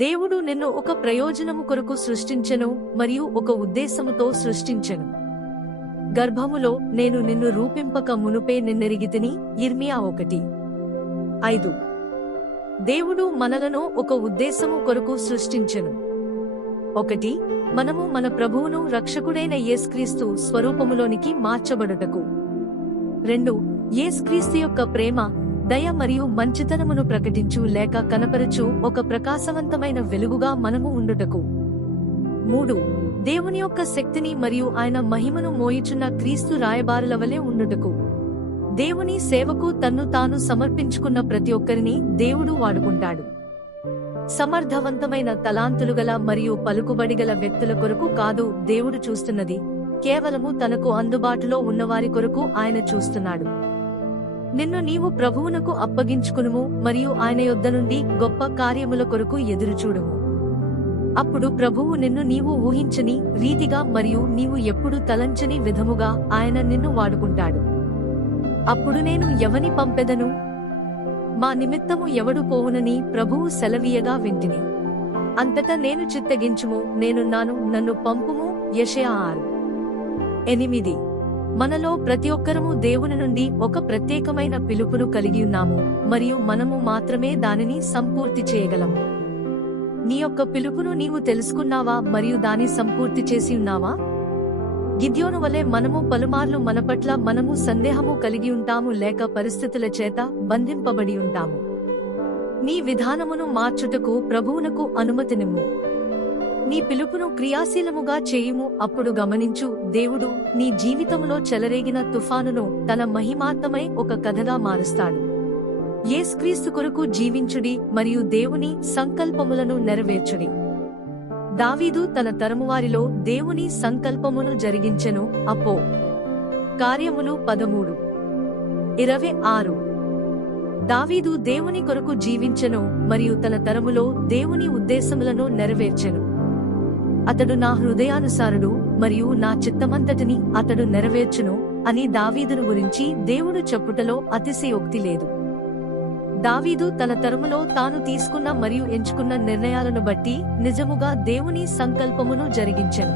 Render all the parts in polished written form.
దేవుడు నిన్ను ఒక ప్రయోజనము కొరకు సృష్టించెను మరియు ఒక ఉద్దేశముతో సృష్టించెను. గర్భములో నేను నిన్ను రూపింపక మునుపే నిన్నెరిగితిని. ఇర్మియా 1:5. దేవుడు మనలను ఒక ఉద్దేశము కొరకు సృష్టించెను. 1. మనము మన ప్రభువును రక్షకుడైన యేసుక్రీస్తు స్వరూపములోనికి మార్చబడుటకు. 2. యేసుక్రీస్తు యొక్క ప్రేమ, దయ మరియు మంచితనమును ప్రకటించు లేక కనపరచు ఒక ప్రకాశవంతమైన వెలుగుగా మనము ఉండుటకు. 3. దేవుని యొక్క శక్తిని మరియు ఆయన మహిమను మోయుచున్న క్రీస్తు రాయబారుల వలె ఉండుటకు. దేవుని సేవకు తన్ను తాను సమర్పించుకున్న ప్రతి ఒక్కరిని దేవుడు వాడుకుంటాడు. సమర్థవంతమైన తలాంతులుగల మరియు పలుకుబడిగల వ్యక్తుల కొరకు కాదు దేవుడు చూస్తున్నది, కేవలము తనకు అందుబాటులో ఉన్నవారి కొరకు ఆయన చూస్తున్నాడు. నిన్ను నీవు ప్రభువునకు అప్పగించుకునుము మరియు ఆయన యొద్ద నుండి గొప్ప కార్యముల కొరకు ఎదురుచూడుము. అప్పుడు ప్రభువు నిన్ను నీవు ఊహించని రీతిగా మరియు నీవు ఎప్పుడు తలంచని విధముగా ఆయన నిన్ను వాడుకుంటాడు. అప్పుడు నేను ఎవని పంపెదను? మా నిమిత్తము ఎవడు పోవునని ప్రభువు సెలవీయగా వింటిని. అంతటా నేను చిత్తగించుము, నేనున్నాను, నన్ను పంపుము. యెషయా 6:8. మనలో ప్రతి ఒక్కరము దేవుని నుండి ఒక ప్రత్యేకమైన పిలుపును కలిగియున్నాము మరియు మనము మాత్రమే దానిని సంపూర్తి చేయగలము. నీ యొక్క పిలుపును నీవు తెలుసుకున్నావా మరియు దాని సంపూర్తి చేసి ఉన్నావా? గిద్యోను వలె మనము పలుమార్లు మన పట్ల మనము సందేహము కలిగి ఉంటాము లేక పరిస్థితుల చేత బంధింపబడి ఉంటాము. నీ విధానమును మార్చుటకు ప్రభువునకు అనుమతినిమ్ము. నీ పిలుపును క్రియాశీలముగా చేయుము. అప్పుడు గమనించు, దేవుడు నీ జీవితంలో చెలరేగిన తుఫానును తన మహిమార్థమై ఒక కథగా మారుస్తాడు. యేసుక్రీస్తు కొరకు జీవించుడి మరియు దేవుని సంకల్పములను నెరవేర్చుడి. దావీదు తన తరమువారిలో దేవుని సంకల్పమును జరిగించెను. అపో కార్యములు 13:26. దావీదు దేవుని కొరకు జీవించెను మరియు తన తరములో దేవుని ఉద్దేశములను నెరవేర్చెను. అతడు నా హృదయానుసారుడు మరియు నా చిత్తమంతటిని అతడు నెరవేర్చును అని దావీదును గురించి దేవుడు చెప్పుటలో అతిశయోక్తి లేదు. దావీదు తన తరములో తాను తీసుకున్న మరియు ఎంచుకున్న నిర్ణయాలను బట్టి నిజముగా దేవుని సంకల్పమును జరిగించెను.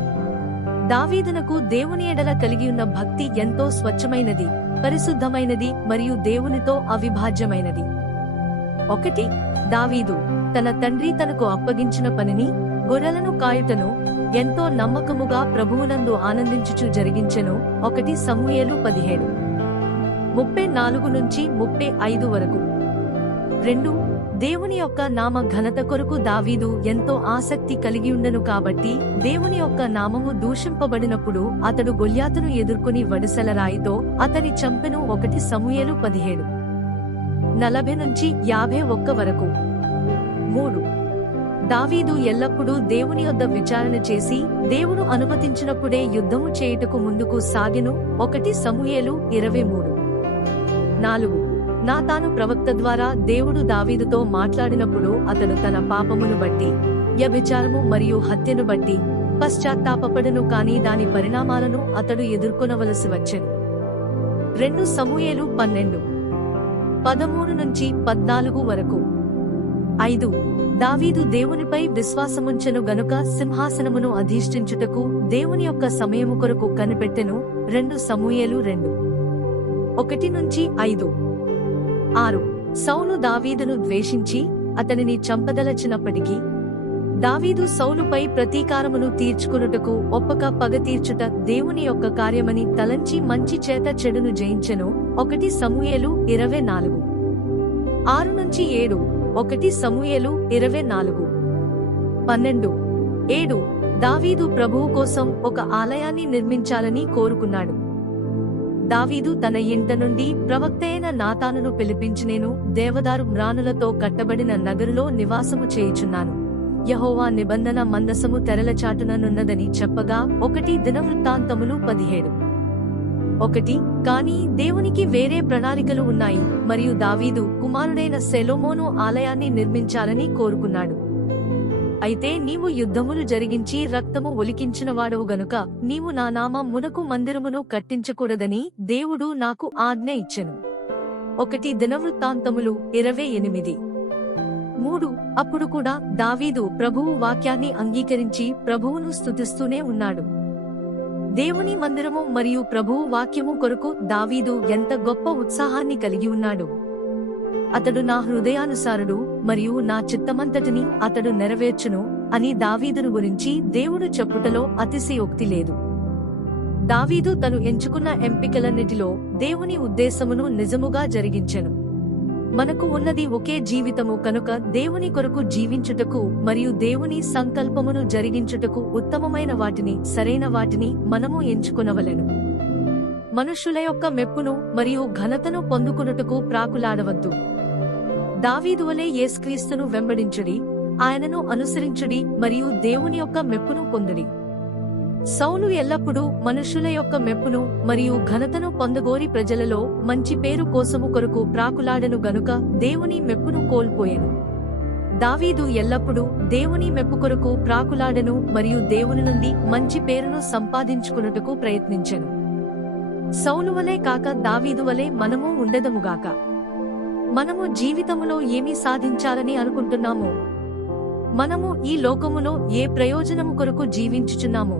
దావీదునకు దేవుని ఎడల కలిగియున్న భక్తి ఎంతో స్వచ్ఛమైనది, పరిశుద్ధమైనది మరియు దేవునితో అవిభాజ్యమైనది. 1. దావీదు తన తండ్రి తనకు అప్పగించిన పనిని, గొర్రెలను కాయుటను ఎంతో నమ్మకముగా ప్రభువునందు ఆనందించుచు జరిగించెను. 1 సమూయేలు 17:34-35 వరకు. 2. దేవుని యొక్క నామ ఘనత కొరకు దావీదు ఎంతో ఆసక్తి కలిగియుండెను కాబట్టి దేవుని యొక్క నామము దూషింపబడినప్పుడు అతడు గొల్యాతును ఎదుర్కొని వడిసెల రాయితో అతని చంపెను. 1 సమూయేలు 17:40-51 వరకు. 3. దావీదు ఎల్లప్పుడూ దేవుని యొద్ద విచారణ చేసి దేవుడు అనుమతించినప్పుడే యుద్ధము చేయుటకు ముందుకు సాగెను. 1 సమూయేలు 23. 4. నాతాను ప్రవక్త ద్వారా దేవుడు దావీదుతో మాట్లాడినప్పుడు అతడు తన పాపమును బట్టి, వ్యభిచారము మరియు హత్యను బట్టి పశ్చాత్తాపపడెను, కాని దాని పరిణామాలను అతడు ఎదుర్కొనవలసి వచ్చెను. 2 సమూయేలు 12:13-14 వరకు. 5. దావీదు దేవునిపై విశ్వాసముంచెను గనుక సింహాసనమును అధిష్ఠించుటకు దేవుని యొక్క సమయము కొరకు కనిపెట్టెను. 2 సమూయేలు 2:1-5. 6. సౌలు దావీదును ద్వేషించి అతనిని చంపదలచినప్పటికీ దావీదు సౌలుపై ప్రతీకారమును తీర్చుకొనుటకు ఒప్పక పగ తీర్చుట దేవుని యొక్క కార్యమని తలంచి మంచి చేత చెడును జయించెను. 1 సమూయేలు 24. 6-7. 1 సమూయేలు 24. 12. 7. దావీదు ప్రభువు కోసం ఒక ఆలయాన్ని నిర్మించాలని కోరుకున్నాడు. దావీదు తన ఇంట నుండి ప్రవక్తయైన నాతానును పిలిపించి, నేను దేవదారు మ్రానులతో కట్టబడిన నగరులో నివాసము చేయుచున్నాను, యెహోవా నిబంధన మందసము తెరల చాటుననున్నదని చెప్పగా. 1 దినవృత్తాంతములు 17. 1. కానీ దేవునికి వేరే ప్రణాళికలు ఉన్నాయి మరియు దావీదు కుమారుడైన సొలొమోను ఆలయాన్ని నిర్మించాలని కోరుకున్నాడు. అయితే నీవు యుద్ధములు జరిగించి రక్తము ఒలికించినవాడవు గనుక నీవు నా నామమునకు మందిరమును కట్టించకూడదని దేవుడు నాకు ఆజ్ఞ ఇచ్చెను. 1 దినవృత్తాంతములు 28. 3 అప్పుడు కూడా దావీదు ప్రభువు వాక్యాన్ని అంగీకరించి ప్రభువును స్తుతిస్తూనే ఉన్నాడు. దేవుని మందిరము మరియు ప్రభువు వాక్యము కొరకు దావీదు ఎంత గొప్ప ఉత్సాహాన్ని కలిగి ఉన్నాడు. అతడు నా హృదయానుసారుడు మరియు నా చిత్తమంతటిని అతడు నెరవేర్చును అని దావీదును గురించి దేవుడు చెప్పుటలో అతిశయోక్తి లేదు. దావీదు తను ఎంచుకున్న ఎంపికలన్నిటిలో దేవుని ఉద్దేశమును నిజముగా జరిగించెను. మనకు ఉన్నది ఒకే జీవితము కనుక దేవుని కొరకు జీవించుటకు మరియు దేవుని సంకల్పమును జరిగించుటకు ఉత్తమమైన వాటిని, సరైన వాటిని మనము ఎంచుకొనవలెను. మనుష్యుల యొక్క మెప్పును మరియు ఘనతను పొందుకొనుటకు ప్రాకులాడవద్దు. దావీదు వలె యేసుక్రీస్తును వెంబడించుడి, ఆయనను అనుసరించుడి మరియు దేవుని యొక్క మెప్పును పొందుడి. సౌలు ఎల్లప్పుడూ మనుషుల యొక్క మెప్పును మరియు ఘనతను పొందగోరి ప్రజలలో మంచి పేరు కోసము కొరకు ప్రాకులాడను గనుక దేవుని మెప్పును కోల్పోయెను. దావీదు ఎల్లప్పుడూ దేవుని మెప్పు కొరకు ప్రాకులాడను మరియు దేవుని నుండి మంచి పేరును సంపాదించుకున్నటకు ప్రయత్నించెను. సౌలు వలె కాక దావీదు వలె మనము ఉండదముగాక. మనము జీవితములో ఏమి సాధించాలని అనుకుంటున్నామో, మనము ఈ లోకములో ఏ ప్రయోజనము కొరకు జీవించుచున్నామో,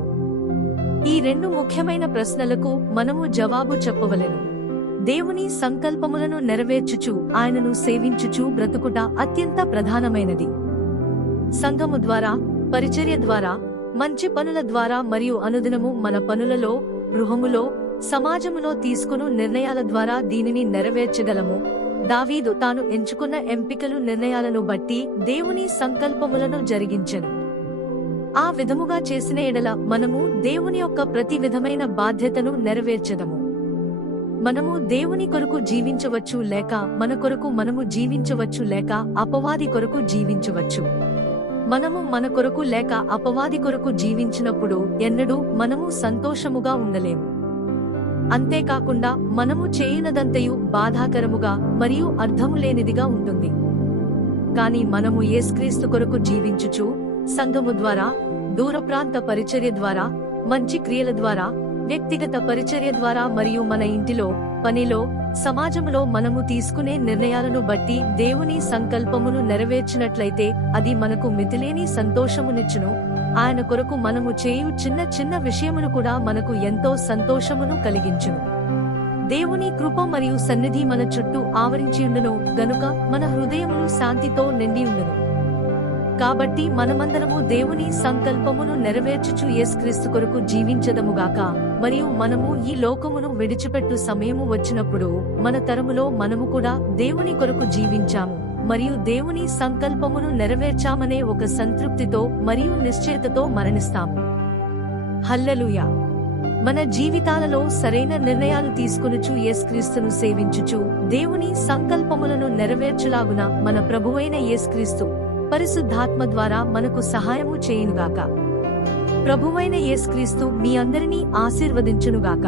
ఈ 2 ముఖ్యమైన ప్రశ్నలకు మనము జవాబు చెప్పవలెను. దేవుని సంకల్పములను నెరవేర్చుచు ఆయనను సేవించుచు బ్రతుకుట అత్యంత ప్రధానమైనది. సంఘము ద్వారా, పరిచర్య ద్వారా, మంచి పనుల ద్వారా మరియు అనుదినము మన పనులలో, గృహములో, సమాజములో తీసుకును నిర్ణయాల ద్వారా దీనిని నెరవేర్చగలము. దావీదు తాను ఎంచుకున్న ఎంపికలు, నిర్ణయాలను బట్టి దేవుని సంకల్పములను జరిగించెను. ఆ విధముగా చేసిన ఎడల మనము దేవుని యొక్క ప్రతి విధమైన బాధ్యతను నెరవేర్చదము. మనము దేవుని కొరకు జీవించవచ్చు లేక మన కొరకు మనము జీవించవచ్చు లేక అపవాది కొరకు జీవించవచ్చు. మనము మన కొరకు లేక అపవాది కొరకు జీవించినప్పుడు ఎన్నడూ మనము సంతోషముగా ఉండలేము. అంతేకాకుండా మనము చేయనదంతయు బాధాకరముగా మరియు అర్థము లేనిదిగా ఉంటుంది. కాని మనము యేసుక్రీస్తు కొరకు జీవించుచు సంఘము ద్వారా, దూర ప్రాంత పరిచర్య ద్వారా, మంచి క్రియల ద్వారా, వ్యక్తిగత పరిచర్య ద్వారా మరియు మన ఇంటిలో, పనిలో, సమాజములో మనము తీసుకునే నిర్ణయాలను బట్టి దేవుని సంకల్పమును నెరవేర్చినట్లయితే అది మనకు మితిలేని సంతోషమునిచ్చును. ఆయన కొరకు మనము చేయు చిన్న చిన్న విషయములు కూడా మనకు ఎంతో సంతోషమును కలిగించును. దేవుని కృప మరియు సన్నిధి మన చుట్టూ ఆవరించియుండును గనుక మన హృదయములు శాంతితో నిండియుండును. కాబట్టి మనమందరము దేవుని సంకల్పమును నెరవేర్చుచు యేసుక్రీస్తు కొరకు జీవించదముగాక. మరియు మనము ఈ లోకమును విడిచిపెట్టు సమయము వచ్చినప్పుడు మన తరములో మనము కూడా దేవుని కొరకు జీవించాము మరియు దేవుని సంకల్పమును నెరవేర్చామనే ఒక సంతృప్తితో మరియు నిశ్చయతతో మరణిస్తాము. హల్లెలూయా. మన జీవితాలలో సరైన నిర్ణయాలు తీసుకొనుచు యేసుక్రీస్తును సేవించుచు దేవుని సంకల్పములను నెరవేర్చులాగున మన ప్రభువైన యేసుక్రీస్తు పరిశుద్ధాత్మ ద్వారా మనకు సహాయము చేయునుగాక. ప్రభువైన యేసుక్రీస్తు మీ అందరినీ ఆశీర్వదించునుగాక.